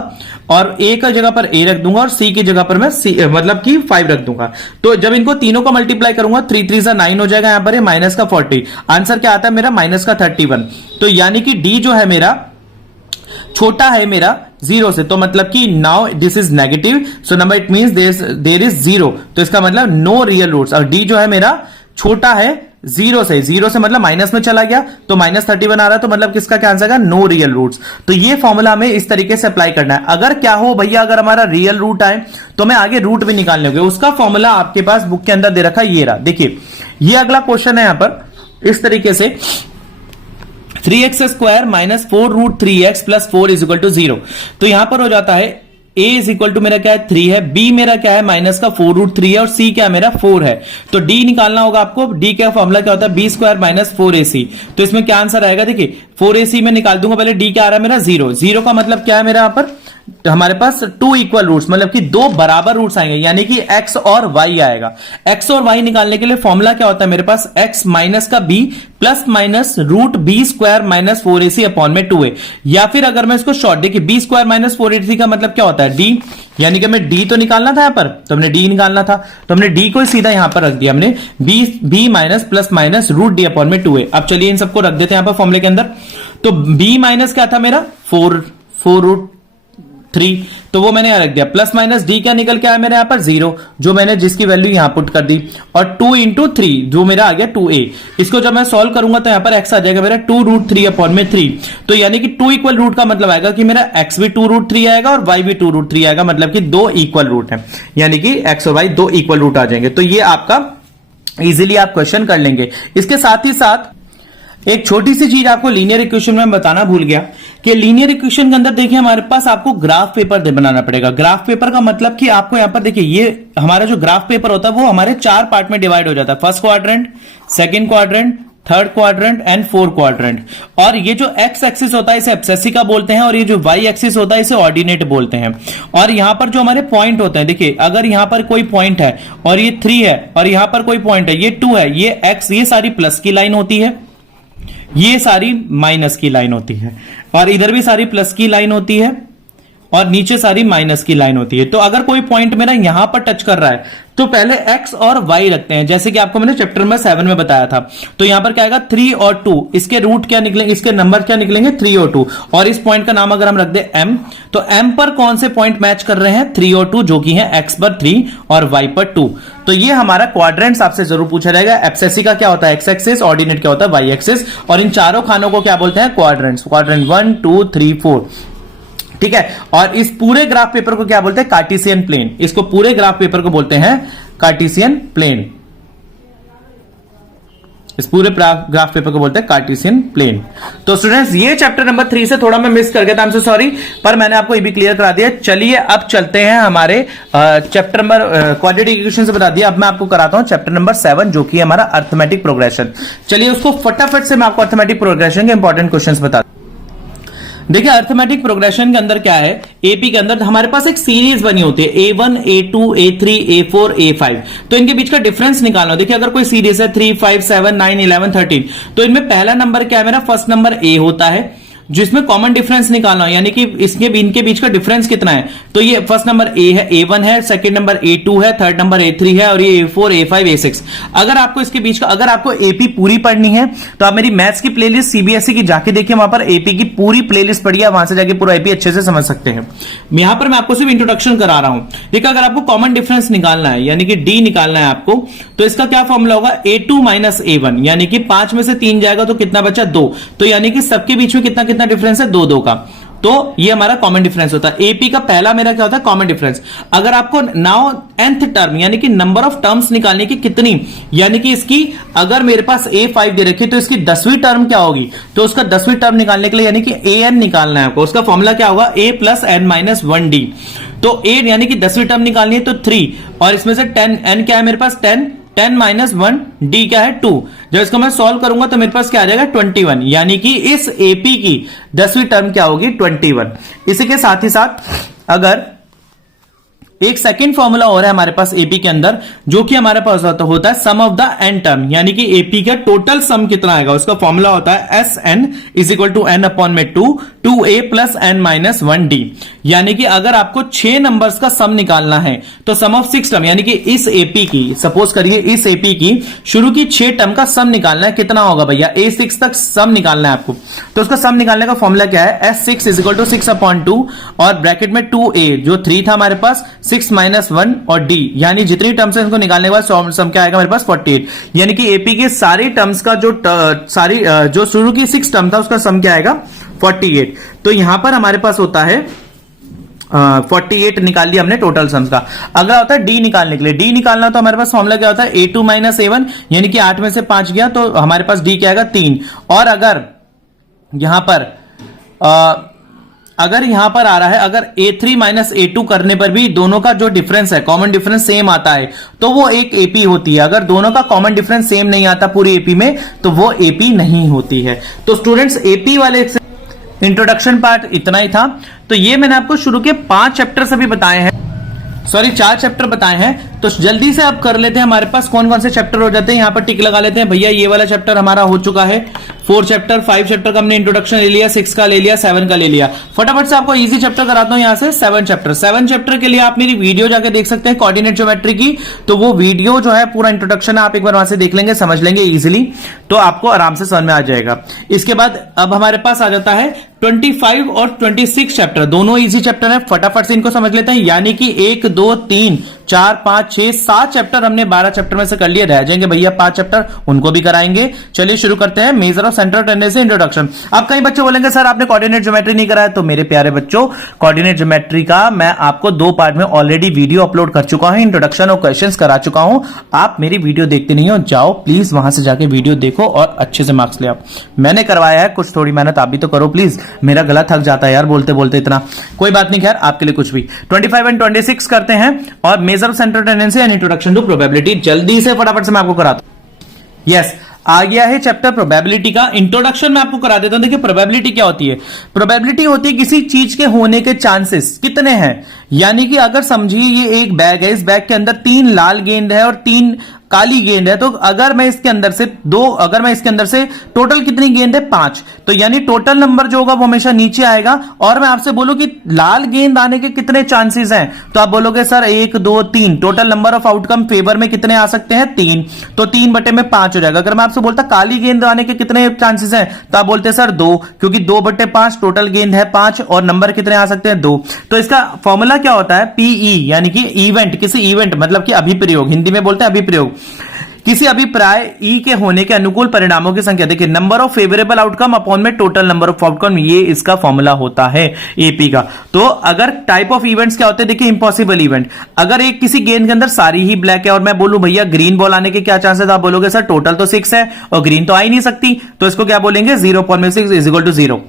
और a का जगह पर a रख दूंगा, और c की जगह पर मैं मतलब कि 5 रख दूंगा। तो जब इनको तीनों को मल्टीप्लाई करूंगा, 3 3 = 9 हो जाएगा, यहां पर ये -40। आंसर क्या आता है मेरा, -31। तो यानी कि d जो है मेरा छोटा है मेरा 0 से, तो मतलब कि now this is negative, so number it means there is 0। तो इसका मतलब नो रियल रूट्स। और d जो है मेरा छोटा है 0 से मतलब माइनस में चला गया, तो -31 आ रहा है, तो मतलब किसका क्या आंसर है, नो रियल रूट्स। तो ये फॉर्मूला हमें इस तरीके से अप्लाई करना है। अगर क्या हो भैया, अगर हमारा रियल रूट आए, तो मैं आगे रूट भी निकालने होंगे। उसका फॉर्मूला आपके पास बुक के अंदर दे रखा है, ये रहा। देखिए ये अगला क्वेश्चन है, यहां पर इस तरीके से 3x² - 4√3x + 4 = 0। तो यहां पर हो जाता है a = मेरा क्या है 3 है, b मेरा क्या है -4√3 है, और c क्या है मेरा 4 है। तो d निकालना होगा आपको। d का फॉर्मूला क्या होता है, b² - 4ac। तो इसमें क्या आंसर आएगा, देखिए 4ac में निकाल दूंगा पहले। d क्या आ रहा है मेरा 0 का मतलब क्या है मेरा यहां पर, तो हमारे पास 2 इक्वल रूट्स, मतलब कि 2 बराबर रूट्स आएंगे, यानी कि x और y आएगा। x और y निकालने के लिए फॉर्मूला क्या होता है मेरे पास, x माइनस का b plus minus √b² - 4ac upon में 2a। या फिर अगर मैं इसको शॉर्ट, देखिए b² - 4ac का मतलब क्या होता है, d, यानी कि हमें d तो निकालना था यहां पर, तो हमने d निकालना था, तो हमने d को सीधा यहां पर रख दिया हमने, b minus plus minus √d upon में 2a। अब चलिए इन सबको रख देते हैं यहां पर फॉर्मूले के अंदर। तो b माइनस क्या था मेरा 4 3, तो वो मैंने यहां रख दिया। प्लस माइनस डी क्या निकल के आया मेरे यहां पर 0, जो मैंने जिसकी वैल्यू यहां पुट कर दी, और 2 इंटू 3 जो मेरा आ गया 2a। इसको जब मैं सॉल्व करूंगा तो यहां पर x आ जाएगा मेरा 2√3/3। तो यानी कि 2 इक्वल रूट का मतलब आएगा कि मेरा x भी 2√3 आएगा और y भी 2√3 आएगा, मतलब कि 2 इक्वल रूट है, यानी कि x और y 2 इक्वल रूट आ जाएंगे। तो ये आपका इजीली आप क्वेश्चन कर लेंगे। इसके साथ ही साथ एक छोटी सी चीज आपको लीनियर इक्वेशन में बताना भूल गया कि लीनियर इक्वेशन के अंदर देखिए हमारे पास आपको ग्राफ पेपर बनाना पड़ेगा। ग्राफ पेपर का मतलब कि आपको यहां पर देखिए ये हमारा जो ग्राफ पेपर होता है वो हमारे 4 पार्ट में डिवाइड हो जाता है, first quadrant, second quadrant, third quadrant and fourth quadrant. और ये जो एक्स एक्सिस होता है इसे एब्सेसिका बोलते हैं, और ये जो वाई एक्सिस होता है इसे ऑर्डिनेट बोलते हैं। और यहां पर जो हमारे पॉइंट होते हैं, देखिए अगर यहां पर कोई पॉइंट है और ये 3 है, और यहां पर कोई पॉइंट है ये 2 है, ये एक्स, ये सारी प्लस की लाइन होती है, ये सारी माइनस की लाइन होती है, और इधर भी सारी प्लस की लाइन होती है, और नीचे सारी माइनस की लाइन होती है। तो अगर कोई पॉइंट मेरा यहां पर टच कर रहा है तो पहले x और y रखते हैं, जैसे कि आपको मैंने चैप्टर नंबर 7 में बताया था। तो यहां पर क्या आएगा 3 और 2, इसके रूट क्या निकलेंगे, इसके नंबर क्या निकलेंगे 3 और 2, और इस पॉइंट का नाम अगर हम रख दे m, तो m पर कौन से पॉइंट मैच कर रहे हैं 3 और 2, जो कि है x पर 3 और y पर 2। तो ये हमारा क्वाड्रेंट्स आपसे जरूर पूछा जाएगा। एब्सेसिका क्या होता है x एक्सिस, ऑर्डिनेट क्या होता है y एक्सिस, और इन चारों खानों को क्या बोलते हैं क्वाड्रेंट्स, क्वाड्रेंट 1 2 3 4, ठीक है। और इस पूरे ग्राफ पेपर को क्या बोलते हैं कार्टेशियन प्लेन, इसको पूरे ग्राफ पेपर को बोलते हैं कार्टेशियन प्लेन, इस पूरे ग्राफ पेपर को बोलते हैं कार्टेशियन प्लेन। तो स्टूडेंट्स ये चैप्टर नंबर 3 से थोड़ा मैं मिस कर गया था, हमसे सॉरी, पर मैंने आपको ये भी क्लियर करा दिया। चलिए अब चलते हैं हमारे चैप्टर नंबर क्वाड्रेटिक इक्वेशन से बता दिया, अब मैं आपको कराता हूं चैप्टर नंबर 7 जो कि हमारा अर्थमेटिक प्रोग्रेशन। चलिए उसको फटाफट से मैं आपको अर्थमेटिक प्रोग्रेशन के इंपॉर्टेंट क्वेश्चंस बता। देखिए अर्थमेटिक प्रोग्रेशन के अंदर क्या है, एपी के अंदर हमारे पास एक सीरीज बनी होती है A1 A2 A3 A4 A5। तो इनके बीच का डिफरेंस निकालना। देखिए अगर कोई सीरीज है 3 5 7 9 11 13, तो इनमें पहला नंबर क्या है मेरा, फर्स्ट नंबर A होता है, जिसमें कॉमन डिफरेंस निकालना हो, यानी कि इनके बीच का डिफरेंस कितना है। तो ये फर्स्ट नंबर A है, A1 है, सेकंड नंबर A2 है, थर्ड नंबर A3 है, और ये A4 A5 A6। अगर आपको इसके बीच का, अगर आपको एपी पूरी पढ़नी है तो आप मेरी मैथ्स की प्लेलिस्ट सीबीएसई की जाके देखिए, वहां पर एपी की पूरी प्लेलिस्ट पढ़िए, वहां से जाके पूरा एपी अच्छे से समझ सकते हैं। यहां पर मैं आपको सिर्फ इंट्रोडक्शन करा रहा हूं। देखिए अगर आपको कॉमन डिफरेंस निकालना है, यानी कि डी निकालना है आपको, तो इसका क्या फॉर्मूला होगा A2 माइनस A1, यानी कि 5 में से 3 जाएगा तो कितना बचा 2, तो यानी कि सबके बीच में कितना कितना डिफरेंस है 2 2 का। तो ये हमारा कॉमन डिफरेंस होता है। एपी का पहला मेरा क्या होता है कॉमन डिफरेंस। अगर आपको नाउ nth टर्म यानी कि नंबर ऑफ टर्म्स निकालने की कितनी, यानी कि इसकी अगर मेरे पास A5 दे रखी तो इसकी 10वीं टर्म क्या होगी, तो उसका 10वीं टर्म निकालने के लिए यानी कि an निकालना है आपको। उसका फॉर्मूला क्या होगा a plus n minus 1d। तो a यानी कि 10वीं टर्म निकालनी है तो 3, और इसमें से 10 n क्या है मेरे पास 10 माइनस 1 डी क्या है 2। जब इसको मैं सॉल्व करूंगा तो मेरे पास क्या आ जाएगा 21, यानी कि इस एपी की 10वीं टर्म क्या होगी 21। इसी के साथ ही साथ अगर एक सेकंड फॉर्मूला और है हमारे पास एपी के अंदर, जो कि हमारे पास होता है सम ऑफ द एन टर्म, यानी कि एपी का टोटल सम कितना आएगा, उसका फॉर्मूला होता है S N is equal to N upon में 2a plus N minus 1d। यानी कि अगर आपको 6 नंबर्स का सम निकालना है तो सम ऑफ 6 टर्म, यानी कि इस एपी की, सपोज करिए इस एपी की शुरू की 6 टर्म का सम निकालना है, कितना होगा भैया A6 तक सम निकालना है आपको। तो उसका सम निकालने का फॉर्मूला क्या है S6 is equal to 6 upon 2 और ब्रैकेट में 2a जो 3 था हमारे पास 6 माइनस 1 और d, यानी जितनी टर्म्स है इनको निकालने के बाद सम क्या आएगा मेरे पास 48। यानी कि एपी के सारी टर्म्स का जो शुरू की 6 टर्म था उसका सम क्या आएगा 48। तो यहां पर हमारे पास होता है 48 निकाल लिया हमने टोटल सम्स का। अगला होता है डी निकालने के लिए। डी निकालना तो हमारे पास फॉर्मूला क्या होता है A2 माइनस A1, यानी कि 8 में से 5 गया तो हमारे पास डी क्या आएगा 3। और अगर यहां पर आ रहा है अगर A3 माइनस A2 करने पर भी दोनों का जो डिफरेंस है कॉमन डिफरेंस सेम आता है तो वो एक एपी होती है। अगर दोनों का कॉमन डिफरेंस सेम नहीं आता पूरी एपी में तो वो एपी नहीं होती है। तो स्टूडेंट्स एपी वाले इंट्रोडक्शन पार्ट इतना ही था। तो ये मैंने आपको शुरू के 5 चैप्टर अभी बताए हैं, सॉरी 4 चैप्टर बताए हैं। तो जल्दी से आप कर लेते हैं। हमारे पास कौन कौन से चैप्टर हो जाते हैं, यहां पर टिक लगा लेते हैं भैया। ये वाला चैप्टर हमारा हो चुका है, 4 चैप्टर, 5 चैप्टर का हमने इंट्रोडक्शन ले लिया, 6 का ले लिया, 7 का ले लिया। फटाफट से आपको इजी चैप्टर कराता हूं यहां से 7 चैप्टर। 7 चैप्टर के लिए आप मेरी वीडियो जाके देख सकते हैं कोऑर्डिनेट ज्योमेट्री की, तो वो वीडियो जो है पूरा इंट्रोडक्शन आप एक बार वहां से देख लेंगे, समझ लेंगे इजीली, तो आपको आराम से समझ में आ जाएगा। इसके बाद अब हमारे पास आ जाता है 25 और 26 चैप्टर, दोनों इजी चैप्टर है, फटाफट से इनको समझ लेते हैं। यानी कि 1 2 3 4 5 6 7 चैप्टर हमने 12 चैप्टर में से कर लिए, रह जाएंगे भैया 5 चैप्टर, उनको भी कराएंगे। चलिए शुरू करते हैं। Major of central tendency introduction. अब कई बच्चे बोलेंगे सर आपने कोऑर्डिनेट ज्योमेट्री नहीं कराया, तो मेरे प्यारे बच्चों कोऑर्डिनेट ज्योमेट्री का मैं आपको 2 पार्ट में ऑलरेडी वीडियो अपलोड कर चुका हूं, इंट्रोडक्शन और क्वेश्चंस करा चुका हूं। आप मेरी वीडियो देखते नहीं हो, जाओ प्लीज वहां से जाके वीडियो देखो और अच्छे से मार्क्स ले आओ। मैंने करवाया है, कुछ थोड़ी मेहनत आप भी तो करो प्लीज, मेरा गला थक जाता है यार बोलते बोलते इतना, कोई बात नहीं, खैर आपके लिए कुछ भी। 25 एंड 26 करते हैं और measure of central tendency and introduction to probability, जल्दी से फटाफट से मैं आपको कराता हूं। यस, आ गया है चैप्टर प्रोबेबिलिटी का। इंट्रोडक्शन में आपको करा देता हूं। देखिए प्रोबेबिलिटी क्या होती है, प्रोबेबिलिटी होती है किसी चीज के होने के चांसेस कितने हैं। यानी कि अगर समझिए ये एक बैग है, इस बैग के अंदर 3 लाल गेंद है और 3 काली गेंद है, तो अगर मैं इसके अंदर से टोटल कितनी गेंद है 5, तो यानी टोटल नंबर जो होगा वो हमेशा नीचे आएगा। और मैं आपसे बोलूं कि लाल गेंद आने के कितने चांसेस हैं, तो आप बोलोगे sir 1 2 3, total number of outcome favour में कितने आ सकते हैं 3, तो 3/5 हो जाएगा। अगर मैं आपसे बोलता काली गेंद आने के कितने चांसेस हैं, तो आप बोलते सर 2, क्योंकि 2/5 टोटल गेंद है 5 और नंबर कितने आ सकते हैं 2। तो इसका फॉर्मूला क्या होता है, पीई, यानी कि इवेंट, किसी इवेंट मतलब कि अभिप्रयोग, हिंदी में बोलते हैं अभिप्रयोग, किसी अभिप्राय ई के होने के अनुकूल परिणामों की संख्या। देखिए number of favourable outcome upon में टोटल नंबर ऑफ आउटकम, ये इसका फॉर्मूला होता है एपी का। तो अगर टाइप ऑफ इवेंट्स क्या होते हैं, देखिए इंपॉसिबल इवेंट, अगर एक किसी गेंद के अंदर सारी ही ब्लैक है और मैं बोलूं भैया ग्रीन बॉल आने के क्या चांसेस, आप बोलोगे सर टोटल तो 6 है और ग्रीन तो आ ही नहीं सकती, तो इसको क्या बोलेंगे 0.6 इज इक्वल टू 0।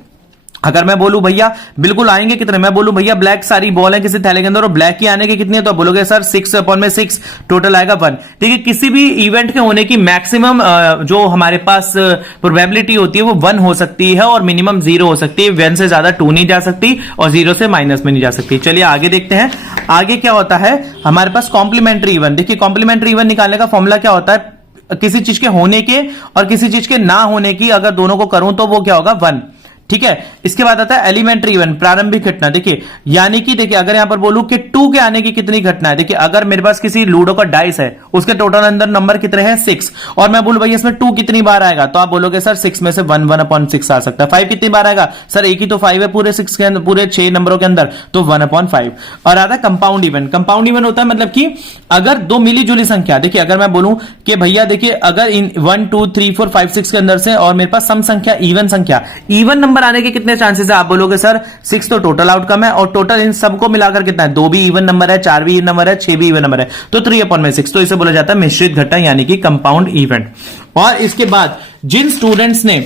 अगर मैं बोलूं भैया बिल्कुल आएंगे कितने, मैं बोलूं भैया ब्लैक सारी बॉल है किसी थैले के अंदर और ब्लैक की आने के कितनी है, तो आप बोलोगे सर 6/6 टोटल आएगा 1। देखिए किसी भी इवेंट के होने की मैक्सिमम जो हमारे पास प्रोबेबिलिटी होती है वो 1 हो सकती है और मिनिमम 0 हो सकती है। 1 से ज्यादा 2 नहीं जा सकती और 0 से माइनस में नहीं जा सकती। चलिए आगे देखते हैं, आगे क्या होता है हमारे पास कॉम्प्लीमेंट्री इवेंट। देखिए कॉम्प्लीमेंट्री इवेंट निकालने का फॉर्मूला क्या होता है, किसी चीज के होने के और किसी चीज के ना होने की अगर दोनों को करूं तो वो क्या होगा 1, ठीक है। इसके बाद आता है एलिमेंट्री इवेंट, प्रारंभिक घटना। देखिए यानी कि देखिए अगर यहां पर बोलूं कि 2 के आने की कितनी घटना है, देखिए अगर मेरे पास किसी लूडो का डाइस है उसके टोटल अंदर नंबर कितने हैं 6, और मैं बोलूं भाई इसमें 2 कितनी बार आएगा, तो आप बोलोगे सर 6 में से 1/6 आ सकता है। 5 कितनी बार आएगा, सर एक ही तो 5 है पूरे 6 के अंदर, पूरे 6 नंबरों के अंदर, तो 1/5। और आता है कंपाउंड इवेंट। कंपाउंड इवेंट होता है मतलब कि अगर 2 मिली जुली संख्या, देखिए अगर मैं बोलूं कि भैया देखिए अगर इन 1 2 3 4 5 6 के अंदर से और मेरे पास सम संख्या इवन संख्या, इवन नंबर आने के कितने चांसेस है, आप बोलोगे सर 6 तो टोटल आउटकम है और टोटल इन सबको मिलाकर कितना है, 2 भी इवन नंबर है, 4 भी इवन नंबर है, 6 भी इवन नंबर है, तो 3/6, तो इसे बोला जाता है मिश्रित घटना यानी कि कंपाउंड इवेंट। और इसके बाद जिन स्टूडेंट्स ने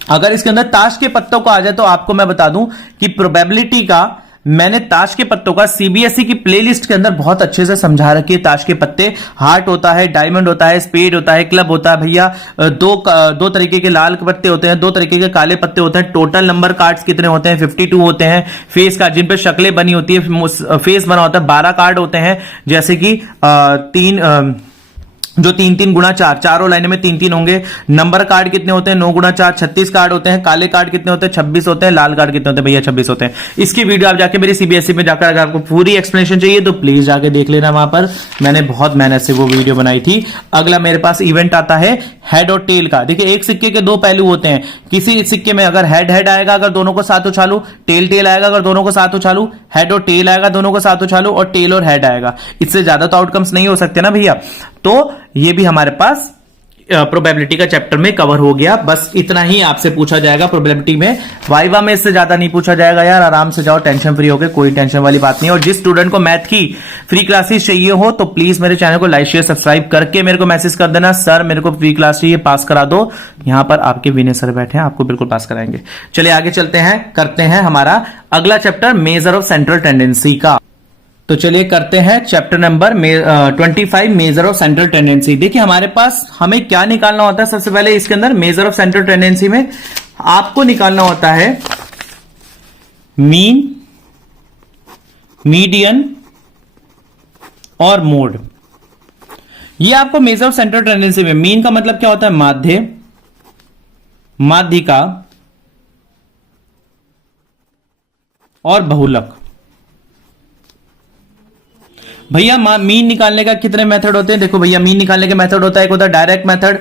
अगर इसके अंदर ताश के पत्तों को आ जाए, तो आपको मैं बता दूं कि प्रोबेबिलिटी का मैंने ताश के पत्तों का सीबीएसई की प्लेलिस्ट के अंदर बहुत अच्छे से समझा रखी है। ताश के पत्ते, हार्ट होता है, डायमंड होता है, स्पेड होता है, क्लब होता है भैया, दो तरीके के लाल पत्ते होते हैं, 2 तरीके के काले पत्ते होते हैं, टोटल नंबर कार्ड्स कितने होते हैं 52 होते हैं, फेस कार्ड जिन पे शक्लें बनी होती है, फेस बना होता है 12 कार्ड होते हैं, जैसे कि 3 गुणा 4, चारों लाइनों में 3 होंगे। नंबर कार्ड कितने होते हैं 9 गुणा 4, 36 कार्ड होते हैं। काले कार्ड कितने होते हैं 26 होते हैं। लाल कार्ड कितने होते हैं भैया 26 होते हैं। इसकी वीडियो आप जाके मेरी सीबीएसई में जाकर अगर आपको पूरी एक्सप्लेनेशन चाहिए तो प्लीज जाके देख लेना, वहां पर मैंने बहुत मेहनत से वो वीडियो बनाई थी। अगला मेरे पास इवेंट आता है हेड और टेल का। देखिए एक सिक्के के 2 पहलू होते हैं, किसी सिक्के में अगर हेड आएगा अगर दोनों को साथ उछालू, टेल आएगा अगर दोनों को साथ उछालू, हेड और टेल आएगा दोनों को साथ उछालू, और टेल और हेड आएगा। इससे ज्यादा तो आउटकम्स नहीं हो सकते ना भैया। तो ये भी हमारे पास प्रोबेबिलिटी का चैप्टर में कवर हो गया। बस इतना ही आपसे पूछा जाएगा प्रोबेबिलिटी में, वाइवा में इससे ज्यादा नहीं पूछा जाएगा यार। आराम से जाओ, टेंशन फ्री होकर, कोई टेंशन वाली बात नहीं है। और जिस स्टूडेंट को मैथ की फ्री क्लासेस चाहिए हो तो प्लीज मेरे चैनल को लाइक शेयर सब्सक्राइब करके मेरे को मैसेज कर देना, सर मेरे को फ्री क्लास चाहिए, पास करा दो। यहां पर आपके विनय सर बैठे हैं, आपको बिल्कुल पास कराएंगे। चलिए आगे चलते हैं, करते हैं हमारा अगला chapter major of central tendency का। तो चलिए करते हैं chapter number 25 major of central tendency. देखिए हमारे पास हमें क्या निकालना होता है, सबसे पहले इसके अंदर मेजर ऑफ सेंट्रल टेंडेंसी में आपको निकालना होता है मीन, मीडियन और मोड। ये आपको मेजर सेंट्रल टेंडेंसी में, मीन का मतलब क्या होता है? माध्य, माध्यिका और बहुलक। भैया मीन निकालने का कितने मेथड होते हैं? देखो भैया, मीन निकालने के मेथड होता है, एक होता है डायरेक्ट मेथड,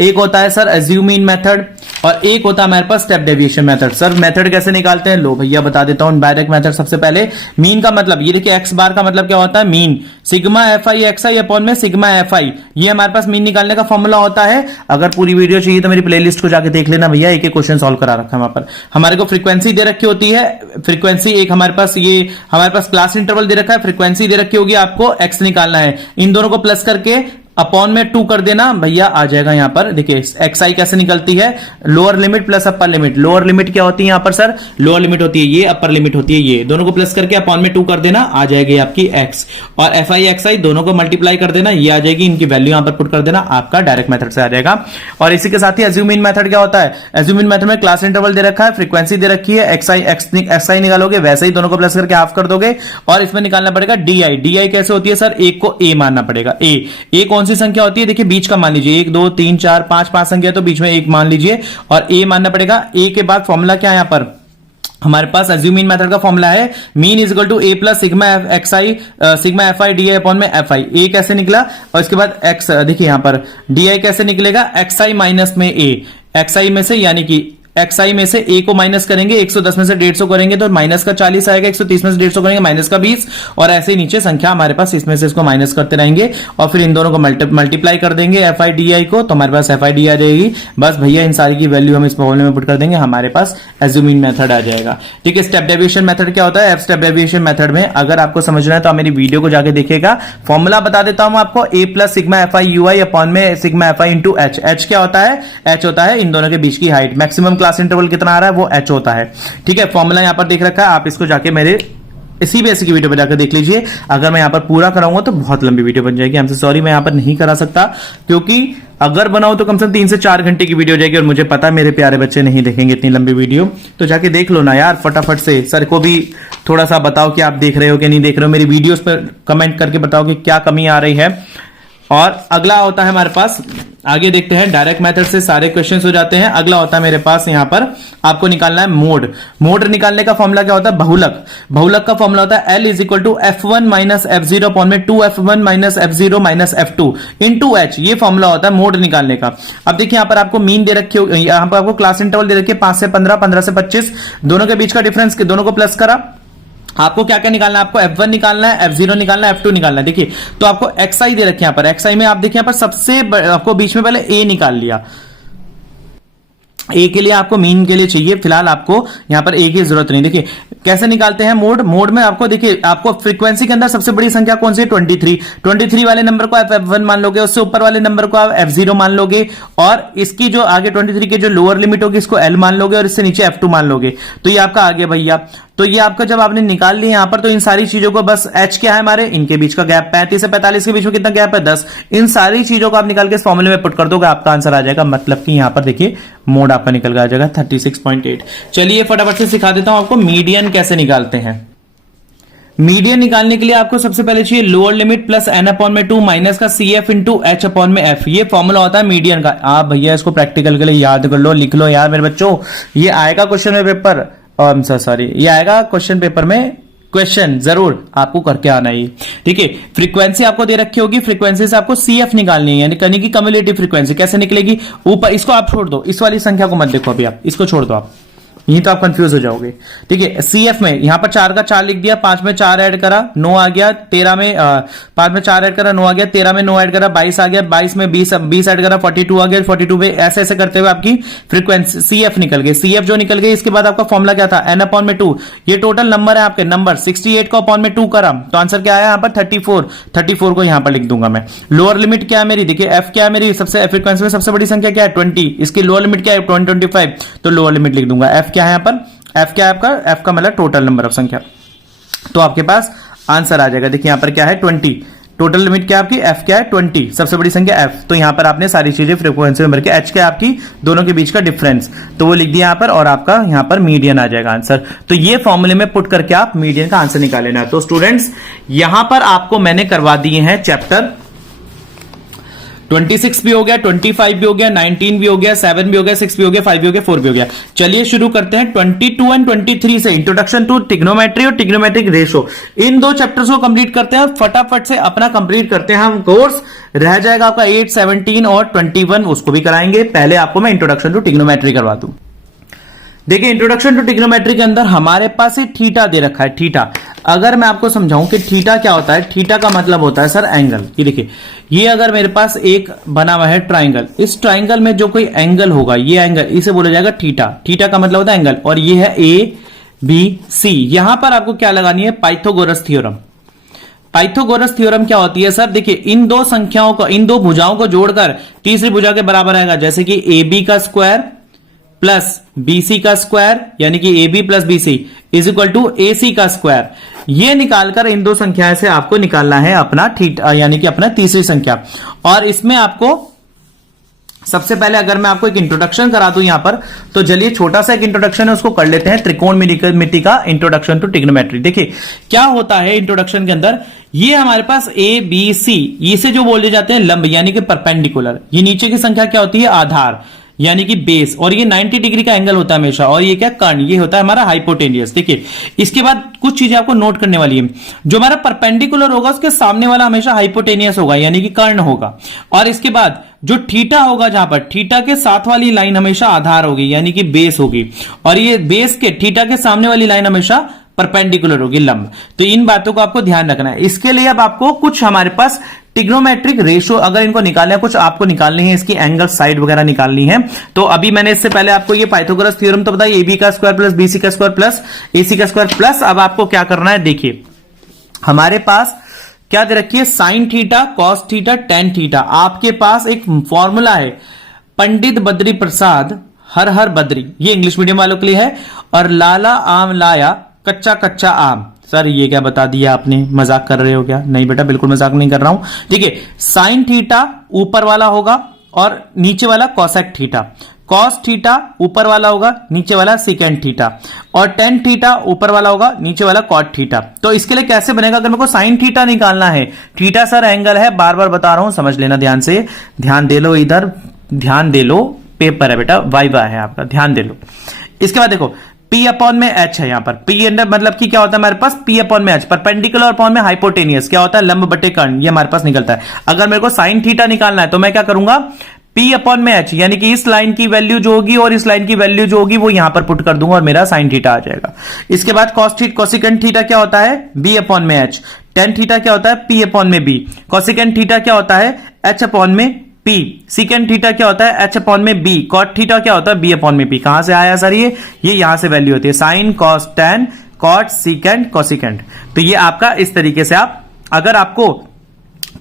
एक होता है सर एज्यूम मीन मेथड, और एक होता है हमारे पास step deviation method. Sir method कैसे निकालते हैं? लो भैया बता देता हूं। डायरेक्ट मेथड, सबसे पहले मीन का मतलब, ये देखिए एक्स बार का मतलब क्या होता है? मीन, सिग्मा एफ आई एक्स आई अपॉन में सिग्मा एफ आई, ये हमारे पास मीन निकालने का फॉर्मूला होता है। अगर पूरी वीडियो चाहिए तो मेरी प्लेलिस्ट को जाके देख लेना भैया, एक एक क्वेश्चन सॉल्व करा रखा है वहां पर। हमारे को फ्रीक्वेंसी दे रखी होती है, फ्रीक्वेंसी एक हमारे पास, ये हमारे पास क्लास इंटरवल दे रखा है, फ्रीक्वेंसी दे रखी होगी, आपको एक्स निकालना है। इन दोनों को प्लस करके अपॉन में 2 कर देना भैया, आ जाएगा यहां पर। देखिए एक्स आई कैसे निकलती है? Lower limit plus upper limit. Lower limit क्या होती है यहां पर सर? लोअर लिमिट होती है ये, अपर लिमिट होती है ये। दोनों को प्लस करके अपॉन में 2 कर देना, आ जाएगी आपकी एक्स, और एफ आई एक्स आई दोनों को मल्टीप्लाई कर देना, ये आ जाएगी। इनकी वैल्यू यहां पर पुट कर देना, आपका डायरेक्ट मेथड से आ जाएगा। और इसी के साथ ही एज्यूम मीन मेथड क्या होता है? एज्यूम मीन मेथड में क्लास इंटरवल दे रखा है, फ्रीक्वेंसी दे रखी है, एक्स आई निकालोगे, वैसे ही दोनों को प्लस करके हाफ कर दोगे, और इसमें निकालना पड़ेगा डी आई। डी आई कैसे होती है सर? एक को ए मानना पड़ेगा। ए कौन सी संख्या होती है? देखिए बीच का मान लीजिए, 1 2 3 4 5 5 संख्या, तो बीच में एक मान लीजिए, और ए मानना पड़ेगा। ए के बाद फॉर्मूला क्या है यहां पर? हमारे पास एज्यूम मीन मेथड का फॉर्मूला है, mean is equal to A plus sigma x I, sigma F I D I upon में एफ आई। ए कैसे निकला? और इसके बाद एक्स, देखिए यहां पर डी आई कैसे निकलेगा? एक्स आई माइनस में ए, एक्स आई में से, यानी कि एक्स आई में से ए को माइनस करेंगे, 110 में से 150 करेंगे तो माइनस का 40 आएगा, 130 में से 150 करेंगे माइनस का 20, और ऐसे ही नीचे संख्या हमारे पास, इसमें से इसको माइनस करते रहेंगे, और फिर इन दोनों को मल्टीप्लाई कर देंगे एफ आई डी आई को, तो हमारे पास एफ आई डी आ जाएगी। बस भैया इन सारी की वैल्यू हम इस फॉर्मूले में पुट कर देंगे, हमारे पास एज्यूम मीन मेथड आ जाएगा। ठीक है, स्टेप डेविएशन मेथड क्या होता है? स्टेप डेविएशन मेथड में अगर आपको समझना है तो आप मेरी वीडियो को जाके देखिएगा। फॉर्मूला बता देता हूं आपको, A plus sigma F I U I upon में sigma F I into H. H क्या होता है? एच होता है इन दोनों के बीच की हाइट। मैक्सिमम क्लास इंटरवल कितना आ रहा है? वो एच होता है। ठीक है, फॉर्मूला यहां पर देख रखा है, आप इसको जाके मेरे इसी बेसिक वीडियो पर जाकर देख लीजिए। अगर मैं यहां पर पूरा कराऊंगा तो बहुत लंबी वीडियो बन जाएगी, हमसे सॉरी, मैं यहां पर नहीं करा सकता, क्योंकि अगर बनाऊं तो कम से कम 3 से 4 घंटे की वीडियो हो जाएगी, और मुझे पता है मेरे प्यारे बच्चे नहीं देखेंगे इतनी लंबी वीडियो। तो जाके देख लो ना यार फटाफट से। सर को भी थोड़ा सा बताओ कि आप देख रहे हो कि नहीं देख रहे हो, मेरी वीडियोस पर कमेंट करके बताओ कि क्या कमी आ रही है। और अगला होता है हमारे पास, आगे देखते हैं, डायरेक्ट मेथड से सारे क्वेश्चंस हो जाते हैं। अगला होता है मेरे पास यहां पर आपको निकालना है मोड। मोड निकालने का फॉर्मूला क्या होता है? बहुलक। बहुलक का फॉर्मूला होता है L is equal to F one minus F zero upon में 2f1 minus F zero minus f2 into H. ये फॉर्मूला होता है मोड निकालने का। अब देखिए यहां पर आपको मीन दे रखी हो, यहां पर आपको क्लास इंटरवल दे रखी है 5 से 15, 15 से 25, दोनों के बीच का डिफरेंस, दोनों को प्लस करा। आपको क्या क्या निकालना है? आपको F1 निकालना है, F0 निकालना है, F2 निकालना है। देखिए तो आपको XI दे रखे यहां पर, XI में आप देखिए यहां पर सबसे आपको बीच में पहले A निकाल लिया। ए के लिए आपको मीन के लिए चाहिए, फिलहाल आपको यहां पर ए की जरूरत नहीं। देखिए कैसे निकालते हैं मोड। मोड में आपको देखिए, आपको फ्रीक्वेंसी के अंदर सबसे बड़ी संख्या कौन सी है? 23। 23 वाले नंबर को आप F1 मान लोगे, उससे ऊपर वाले नंबर को आप F0 मान लोगे, और इसकी जो आगे 23 की जो लोअर लिमिट होगी इसको L मान लोगे, और इससे नीचे F2 मान लोगे। तो ये आपका आगे भैया, तो ये आपका जब आपने निकाल लिया यहां पर, तो इन सारी चीजों को बस H क्या है हमारे, इनके बीच का गैप 35 से 45 के बीच में कितना गैप है? 10। इन सारी चीजों को आप निकाल के इस फॉर्मूले में पुट कर दोगे, आपका आंसर आ जाएगा। मतलब कि यहां पर देखिए मोड आपका निकल के आ जाएगा 36.8। चलिए फटाफट से सिखा देता हूं आपको मीडियन कैसे निकालते हैं। मीडियन निकालने के लिए आपको सबसे पहले चाहिए lower limit plus N upon में 2 माइनस का C F into H upon में एफ। ये फॉर्मूला होता है मीडियन का। आप भैया इसको प्रैक्टिकल के लिए याद कर लो, लिख लो यार मेरे बच्चों, ये आएगा क्वेश्चन में पेपर, सॉरी ये आएगा क्वेश्चन पेपर में, क्वेश्चन जरूर आपको करके आना ही। ठीक है, फ्रीक्वेंसी आपको दे रखी होगी, फ्रीक्वेंसी से आपको सीएफ निकालनी है, यानी करने की कम्युलेटिव फ्रीक्वेंसी। कैसे निकलेगी? ऊपर इसको आप छोड़ दो, इस वाली संख्या को मत देखो अभी, आप इसको छोड़ दो, आप यही तो आप कंफ्यूज हो जाओगे। ठीक है, सीएफ में यहां पर 4 का 4 लिख दिया, 5 में 4 ऐड करा 9 आ गया, 13 में 5 में 4 ऐड करा 9 आ गया, 13 में 9 ऐड करा 22 आ गया, 22 में 20 ऐड करा 42 आ गया, 42 में ऐसे ऐसे करते हुए आपकी फ्रीक्वेंसी सीएफ निकल गई। सीएफ जो निकल गई, इसके बाद आपका फॉर्मूला क्या था? एन अपॉन में 2। ये टोटल नंबर है आपके, नंबर 68 को अपॉन में 2 करा तो आंसर क्या आया? यहां पर 34 को यहां पर लिख दूंगा मैं। लोअर लिमिट क्या है मेरी? देखिए एफ क्या है मेरी, सबसे फ्रीक्वेंसी में सबसे बड़ी संख्या क्या है? 20। इसकी लोअर लिमिट क्या है? 25, तो लोअर लिमिट लिख दूंगा। एफ क्या है यहां पर? एफ क्या है आपका? एफ का मतलब टोटल नंबर ऑफ संख्या, तो आपके पास आंसर आ जाएगा। देखिए यहां पर क्या है? 20। टोटल लिमिट क्या है आपकी? एफ क्या है? 20, सबसे बड़ी संख्या एफ। तो यहां पर आपने सारी चीजें फ्रीक्वेंसी में भर के, एच क्या है आपकी? दोनों के बीच का डिफरेंस, तो वो लिख दिया यहां पर, और आपका यहां पर मीडियन आ जाएगा आंसर। तो ये फॉर्मूले में पुट करके आप मीडियन का आंसर निकाल लेना। तो स्टूडेंट्स यहां पर आपको मैंने करवा दिए हैं चैप्टर 26 भी हो गया, 25 भी हो गया, 19 भी हो गया, 7 भी हो गया, 6 भी हो गया, 5 भी हो गया, 4 भी हो गया। चलिए शुरू करते हैं 22 एंड 23 से, इंट्रोडक्शन टू ट्रिग्नोमेट्री और ट्रिग्नोमेट्रिक रेशो। इन दो चैप्टर्स को कंप्लीट करते हैं, फटाफट से अपना कंप्लीट करते हैं हम कोर्स। रह जाएगा आपका 8, 17 और 21, उसको भी कराएंगे। पहले आपको मैं इंट्रोडक्शन टू ट्रिग्नोमेट्री करवा दूं। देखिए इंट्रोडक्शन टू ट्रिग्नोमेट्री के अंदर हमारे पास एक थीटा दे रखा है, थीटा। अगर मैं आपको समझाऊं कि थीटा क्या होता है, थीटा का मतलब होता है सर एंगल। ये देखिए, ये अगर मेरे पास एक बना हुआ है ट्राइंगल, इस ट्राइंगल में जो कोई एंगल होगा, ये एंगल इसे बोला जाएगा थीटा। थीटा का मतलब होता है एंगल, और ये है ए बी सी। यहां पर आपको क्या लगानी है, पाइथागोरस थ्योरम। पाइथागोरस थ्योरम क्या होती है सर, देखिए इन दो संख्याओं को, इन दो भुजाओं को जोड़कर तीसरी भुजा के बराबर आएगा, जैसे कि ए बी का स्क्वायर प्लस बीसी का स्क्वायर, यानी कि A B plus BC is equal to A C का स्क्वायर। ये निकालकर इन दो संख्याएं से आपको निकालना है अपना थीटा, यानी कि अपना तीसरी संख्या। और इसमें आपको सबसे पहले अगर मैं आपको एक इंट्रोडक्शन करा दूं यहां पर, तो चलिए छोटा सा एक इंट्रोडक्शन है, उसको कर लेते हैं। त्रिकोणमिति का इंट्रोडक्शन टू ट्रिग्नोमेट्री। देखिए क्या होता है इंट्रोडक्शन के अंदर, ये हमारे पास ए बी सी, इसे जो बोले जाते हैं लंब, यानी कि परपेंडिकुलर। ये नीचे की संख्या क्या होती है, आधार यानी कि बेस, और ये 90 डिग्री का एंगल होता है हमेशा। और ये क्या, कर्ण, ये होता है हमारा हाइपोटेनियस। देखिए इसके बाद कुछ चीजें आपको नोट करने वाली है। जो हमारा परपेंडिकुलर होगा उसके सामने वाला हमेशा हाइपोटेनियस होगा, यानी कि कर्ण होगा। और इसके बाद जो थीटा होगा, जहां पर थीटा के साथ वाली लाइन हमेशा आधार होगी, यानी कि बेस होगी। और ये बेस के थीटा के सामने वाली लाइन हमेशा परपेंडिकुलर होगी, लंब। तो इन बातों को आपको ध्यान रखना है। इसके लिए अब आपको कुछ हमारे पास ट्रिग्नोमेट्रिक रेशो अगर इनको निकालना है, कुछ आपको निकालनी है, इसकी एंगल साइड वगैरह निकालनी है। तो अभी मैंने इससे पहले आपको ये पाइथागोरस थ्योरम तो बताया, ए बी का स्क्वायर प्लस बीसी का स्क्वायर प्लस एसी का स्क्वायर प्लस। अब आपको क्या करना है, देखिए हमारे पास क्या दे रखी है, sine theta, cos theta, tan theta. आपके पास एक फॉर्मूला है, पंडित बद्री प्रसाद हर हर बद्री, ये इंग्लिश मीडियम वालों के लिए है। और लाला आम लाया कच्चा कच्चा आम। सर ये क्या बता दिया आपने, मजाक कर रहे हो क्या? नहीं बेटा, बिल्कुल मजाक नहीं कर रहा हूं। ठीक है, साइन थीटा ऊपर वाला होगा और नीचे वाला कॉसेक थीटा। कॉस थीटा ऊपर वाला होगा, नीचे वाला सेकेंड थीटा। और टेन थीटा ऊपर वाला होगा, नीचे वाला कॉट थीटा। तो इसके लिए कैसे बनेगा, अगर मेरे को साइन थीटा निकालना है, थीटा सर एंगल है, बार बार बता रहा हूं, समझ लेना ध्यान से। ध्यान दे लो, इधर ध्यान दे लो, पेपर है बेटा, वाइवा है आपका, ध्यान दे लो। इसके बाद देखो P अपॉन में H है, यहां पर P अंडर मतलब कि क्या होता है हमारे पास, P अपॉन में H, परपेंडिकुलर अपॉन में हाइपोटेनियस, क्या होता है, लंब बटे कर्ण, ये हमारे पास निकलता है। अगर मेरे को साइन थीटा निकालना है तो मैं क्या करूंगा, P अपॉन में H, यानी कि इस लाइन की वैल्यू जो होगी और इस लाइन की वैल्यू जो होगी वो यहां पर पुट कर दूंगा और मेरा साइन थीटा आ जाएगा। इसके बाद कोसिकेंट थीटा क्या होता है, B अपॉन में H। टेन थीटा क्या होता है, P अपॉन में B। कोसिकेंट थीटा क्या होता है, H अपॉन में P। सीकेंट थीटा क्या होता है, H अपॉन में B। कॉट थीटा क्या होता है, B अपॉन में P। कहां से आया सर ये यहां से वैल्यू होती है, sine cos tan cot secant cosecant. तो ये आपका इस तरीके से आप, अगर आपको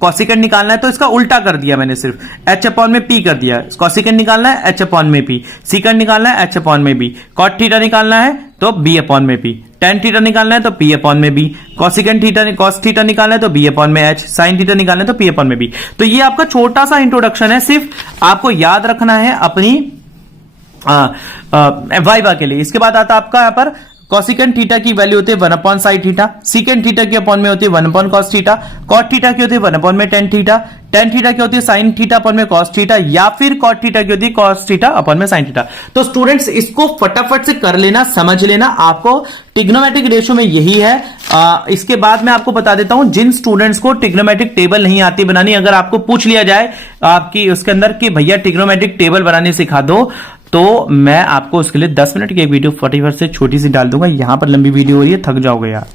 कॉसिकेंट निकालना है तो इसका उल्टा कर दिया मैंने, सिर्फ H अपॉन में P कर दिया। कॉसिकेंट निकालना है H अपॉन में P, सीकेंट निकालना है H अपॉन में B, कॉट थीटा निकालना है तो B अपॉन में P, टेन थीटा निकालना है तो P अपॉन में B, cosecant theta cos theta निकालना है तो B अपॉन में H, साइन थीटा निकालना है तो P अपॉन में B। तो ये आपका छोटा सा इंट्रोडक्शन है, सिर्फ आपको याद रखना है अपनी वाइवा के लिए। इसके बाद आता है आपका यहाँ पर कॉसिकेंट थीटा की वैल्यू होती है 1 upon sine theta, secant theta की अपॉन में होती है 1 upon cos theta, cot theta की होती है 1 अपॉन में टेन थीटा, टेन थीटा की होती है साइन थीटा अपॉन में कॉस थीटा, या फिर कॉट थीटा की होती है कॉस थीटा अपॉन में साइन थीटा। तो स्टूडेंट्स इसको फटाफट से कर लेना, समझ लेना, आपको ट्रिग्नोमेट्रिक रेशियो में यही है। इसके बाद मैं आपको बता देता हूं, जिन स्टूडेंट्स को ट्रिग्नोमेट्रिक टेबल नहीं आती बनानी, अगर आपको पूछ लिया जाए आपकी उसके अंदर कि भैया ट्रिग्नोमेट्रिक टेबल बनाने सिखा दो, तो मैं आपको उसके लिए 10 मिनट की एक वीडियो फटाफट से छोटी सी डाल दूंगा। यहां पर लंबी वीडियो हो रही है, थक जाओगे यार,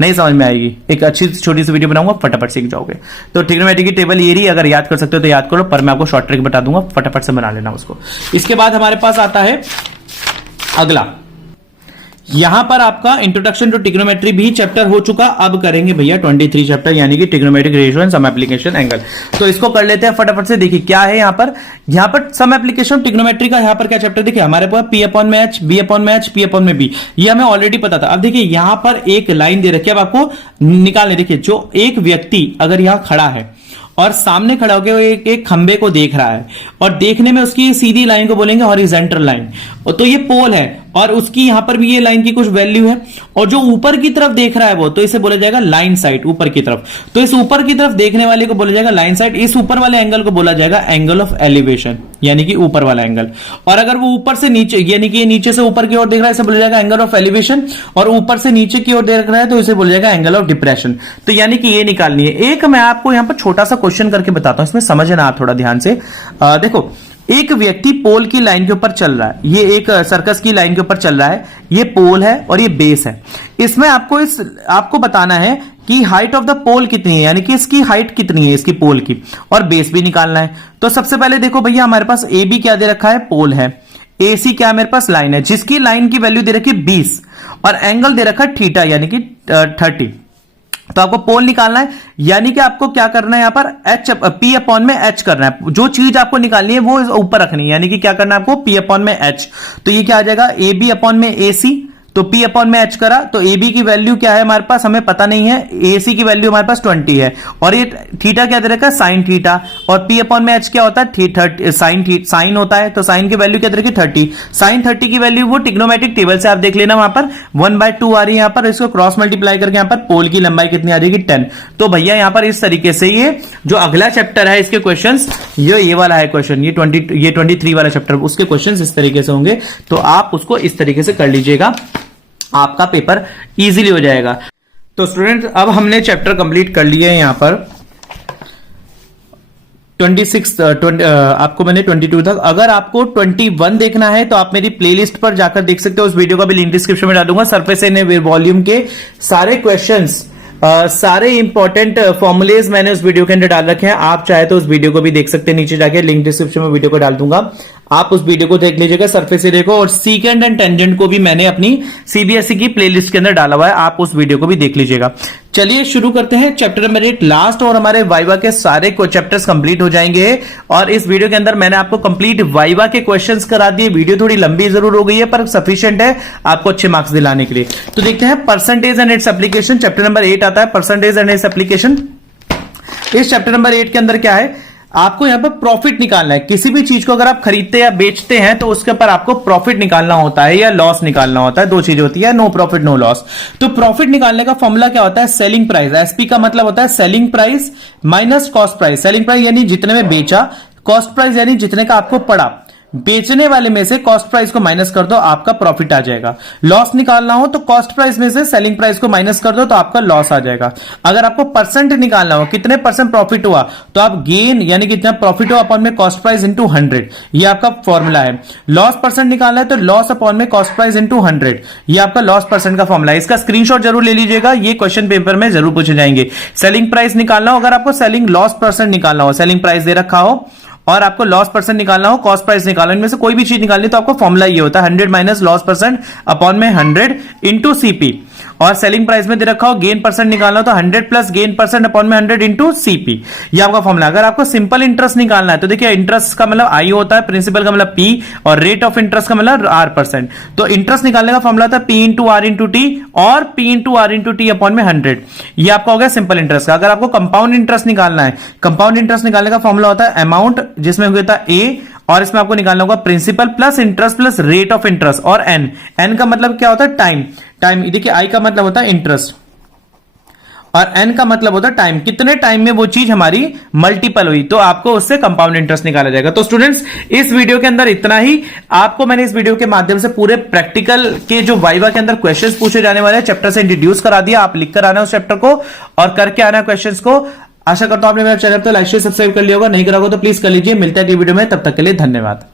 नहीं समझ में आएगी। एक अच्छी छोटी सी वीडियो बनाऊंगा, फटाफट सीख जाओगे। तो ट्रिग्नोमेट्री की टेबल ये रही, अगर याद कर सकते हो तो याद करो, पर मैं आपको शॉर्ट ट्रिक बता दूंगा, फटाफट से बना लेना उसको। इसके बाद हमारे पास आता है अगला, यहां पर आपका इंट्रोडक्शन टू ट्रिग्नोमेट्री भी चैप्टर हो चुका, अब करेंगे भैया 23 चैप्टर, यानी कि trigonometric ratio and some application angle. तो इसको कर लेते हैं फटाफट से। देखिए क्या है यहां पर सम एप्लीकेशन ट्रिग्नोमेट्री का यहां पर क्या चैप्टर, देखिए हमारे पास P अपॉन में H, B अपॉन में H, P अपॉन में B, ये हमें ऑलरेडी पता था। अब देखिए यहां पर एक लाइन दे रखी है, अब आपको निकालने, देखिए जो एक व्यक्ति अगर यहां खड़ा है और सामने खड़ा होकर एक खंबे को देख रहा है, और देखने में उसकी सीधी लाइन को बोलेंगे हॉरिजॉन्टल लाइन, तो ये पोल है। और उसकी यहां पर भी ये लाइन की कुछ वैल्यू है, और जो ऊपर की तरफ देख रहा है वो, तो इसे बोला जाएगा लाइन साइड, ऊपर की तरफ। तो इस ऊपर की तरफ देखने वाले को बोला जाएगा लाइन साइड, इस ऊपर वाले एंगल को बोला जाएगा एंगल ऑफ एलिवेशन, यानी कि ऊपर वाला एंगल। और अगर वो ऊपर से नीचे, यानी कि नीचे से ऊपर की ओर देख रहा है, इसे बोला जाएगा एंगल ऑफ एलिवेशन, और ऊपर से नीचे की ओर देख रहा है तो इसे बोला जाएगा एंगल ऑफ डिप्रेशन। तो यानी कि ये निकालनी है। एक मैं आपको यहां पर छोटा सा क्वेश्चन करके बताता हूं, इसमें समझना आप थोड़ा ध्यान से। देखो, एक व्यक्ति पोल की लाइन के ऊपर चल रहा है, ये एक सर्कस की लाइन के ऊपर चल रहा है, ये पोल है और ये बेस है। इसमें आपको बताना है कि हाइट ऑफ द पोल कितनी है, यानी कि इसकी हाइट कितनी है इसकी पोल की, और बेस भी निकालना है। तो सबसे पहले देखो भैया, हमारे पास ए बी क्या दे रखा है, पोल है, ए सी क्या मेरे पास लाइन है, जिसकी लाइन की वैल्यू दे रखी है 20 और एंगल दे रखा है थीटा यानी कि 30। तो आपको पोल निकालना है, यानी कि आपको क्या करना है, यहां पर एच पी अपॉन में एच करना है। जो चीज आपको निकालनी है वो ऊपर रखनी है, यानी कि क्या करना है आपको, पी अपॉन में एच। तो ये क्या आ जाएगा, ए बी अपॉन में ए सी, तो पी अपॉन में एच करा, तो ए बी की वैल्यू क्या है हमारे पास, हमें पता नहीं है। ए सी की वैल्यू हमारे पास 20 है, और ये थीटा क्या दे रखा है, साइन थीटा, और पी अपॉन में एच क्या होता है, साइन होता है, तो साइन की वैल्यू क्या दे रखी है, 30। साइन 30 की वैल्यू वो ट्रिग्नोमेट्रिक टेबल से आप देख लेना, वहां पर 1/2 आ रही है यहां पर, इसको क्रॉस मल्टीप्लाई करके यहां पर पोल की लंबाई कितनी आ जाएगी, 10। तो भैया यहां पर इस तरीके से ये जो अगला चैप्टर है इसके क्वेश्चंस, ये वाला है क्वेश्चन, ये 23 वाला चैप्टर, उसके क्वेश्चंस इस तरीके से होंगे। तो आप उसको इस तरीके से कर लीजिएगा, आपका पेपर इजीली हो जाएगा। तो स्टूडेंट, अब हमने चैप्टर कंप्लीट कर लिया है यहां पर 26 आपको मैंने 22 तक। अगर आपको 21 देखना है तो आप मेरी प्लेलिस्ट पर जाकर देख सकते हो, उस वीडियो का भी लिंक डिस्क्रिप्शन में डालूंगा। सरफेस एंड वॉल्यूम के सारे क्वेश्चंस, सारे इंपॉर्टेंट फॉर्मुलेज मैंने उस वीडियो के अंदर डाल रखे हैं। आप चाहे तो उस वीडियो को भी देख सकते हैं, नीचे जाके लिंक डिस्क्रिप्शन में वीडियो को डाल दूंगा, आप उस वीडियो को देख लीजिएगा। सरफेस एरिया को और सीकेंड एंड टेंजेंट को भी मैंने अपनी सीबीएसई की प्लेलिस्ट के अंदर डाला हुआ है, आप उस वीडियो को भी देख लीजिएगा। चलिए शुरू करते हैं चैप्टर नंबर 8 लास्ट, और हमारे वाइवा के सारे चैप्टर्स कंप्लीट हो जाएंगे। और इस वीडियो के अंदर मैंने आपको कंप्लीट वाइवा के क्वेश्चंस करा दिए। वीडियो थोड़ी लंबी जरूर हो गई है पर सफिशिएंट है आपको अच्छे मार्क्स दिलाने के लिए। तो देखते हैं percentage and its application, chapter number 8 आता है परसेंटेज एंड इट्स एप्लीकेशन। इस चैप्टर नंबर 8 के अंदर क्या है, आपको यहां पर प्रॉफिट निकालना है। किसी भी चीज को अगर आप खरीदते या बेचते हैं तो उसके ऊपर आपको प्रॉफिट निकालना होता है या लॉस निकालना होता है, दो चीज होती है, नो प्रॉफिट नो लॉस। तो प्रॉफिट निकालने का फॉर्मूला क्या होता है, सेलिंग प्राइस, एसपी का मतलब होता है selling price minus cost price. Selling price यानी जितने में बेचा, कॉस्ट प्राइस यानी जितने का आपको पड़ा। बेचने वाले में से कॉस्ट प्राइस को माइनस कर दो, आपका प्रॉफिट आ जाएगा। लॉस निकालना हो तो कॉस्ट प्राइस में से सेलिंग प्राइस को माइनस कर दो तो आपका लॉस आ जाएगा। अगर आपको परसेंट निकालना हो, कितने परसेंट प्रॉफिट हुआ, तो आप गेन यानी कितना प्रॉफिट हुआ अपॉन में कॉस्ट प्राइस इंटू 100, ये आपका फॉर्मूला है। लॉस परसेंट निकालना है तो लॉस अपॉन में कॉस्ट प्राइस इंटू 100, ये आपका लॉस परसेंट का फॉर्मूला है। इसका स्क्रीनशॉट जरूर ले लीजिएगा, ये क्वेश्चन पेपर में जरूर पूछे जाएंगे। सेलिंग प्राइस निकालना हो, अगर आपको सेलिंग लॉस परसेंट निकालना हो, सेलिंग प्राइस दे रखा हो और आपको लॉस परसेंट निकालना हो, कॉस्ट प्राइस निकालना, इनमें से कोई भी चीज निकालनी तो आपको फॉर्मूला ये होता है 100 माइनस लॉस परसेंट अपॉन में 100 इंटू सीपी। और सेलिंग प्राइस में दे रखा हो गेन परसेंट निकालना हो तो 100 प्लस गेन परसेंट अपॉन में 100 इंटू सीपी, ये आपका फॉर्मूला। अगर आपको सिंपल इंटरेस्ट निकालना है तो देखिए इंटरेस्ट का मतलब आई होता है, प्रिंसिपल का मतलब पी, और रेट ऑफ इंटरेस्ट का मतलब R%। तो इंटरेस्ट निकालने का फॉर्मूला था P into R into T और P into R into T upon में 100, ये आपका हो गया सिंपल इंटरेस्ट का। अगर आपको कंपाउंड इंटरेस्ट निकालना है, कंपाउंड इंटरेस्ट निकालने का फॉर्मूला होता है अमाउंट, जिसमें होता है ए, और इसमें आपको निकालना होगा principal plus interest plus rate of interest, और एन। एन का मतलब क्या होता है, टाइम। टाइम देखिए, आई का मतलब होता है इंटरेस्ट और एन का मतलब होता है टाइम, कितने टाइम में वो चीज हमारी मल्टीपल हुई, तो आपको उससे कंपाउंड इंटरेस्ट निकाला जाएगा। तो स्टूडेंट्स, इस वीडियो के अंदर इतना ही। आपको मैंने इस वीडियो के माध्यम से पूरे प्रैक्टिकल के जो वाइवा के अंदर क्वेश्चंस पूछे जाने वाले हैं चैप्टर से इंट्रोड्यूस करा दिया। आप लिख कर आना उस चैप्टर को और करके आना क्वेश्चंस को। आशा करता हूं आपने मेरा चैनल तो लाइक शेयर सब्सक्राइब कर लिया होगा, नहीं करा होगा तो प्लीज कर लीजिए। मिलता है अगली वीडियो में, तब तक के लिए धन्यवाद।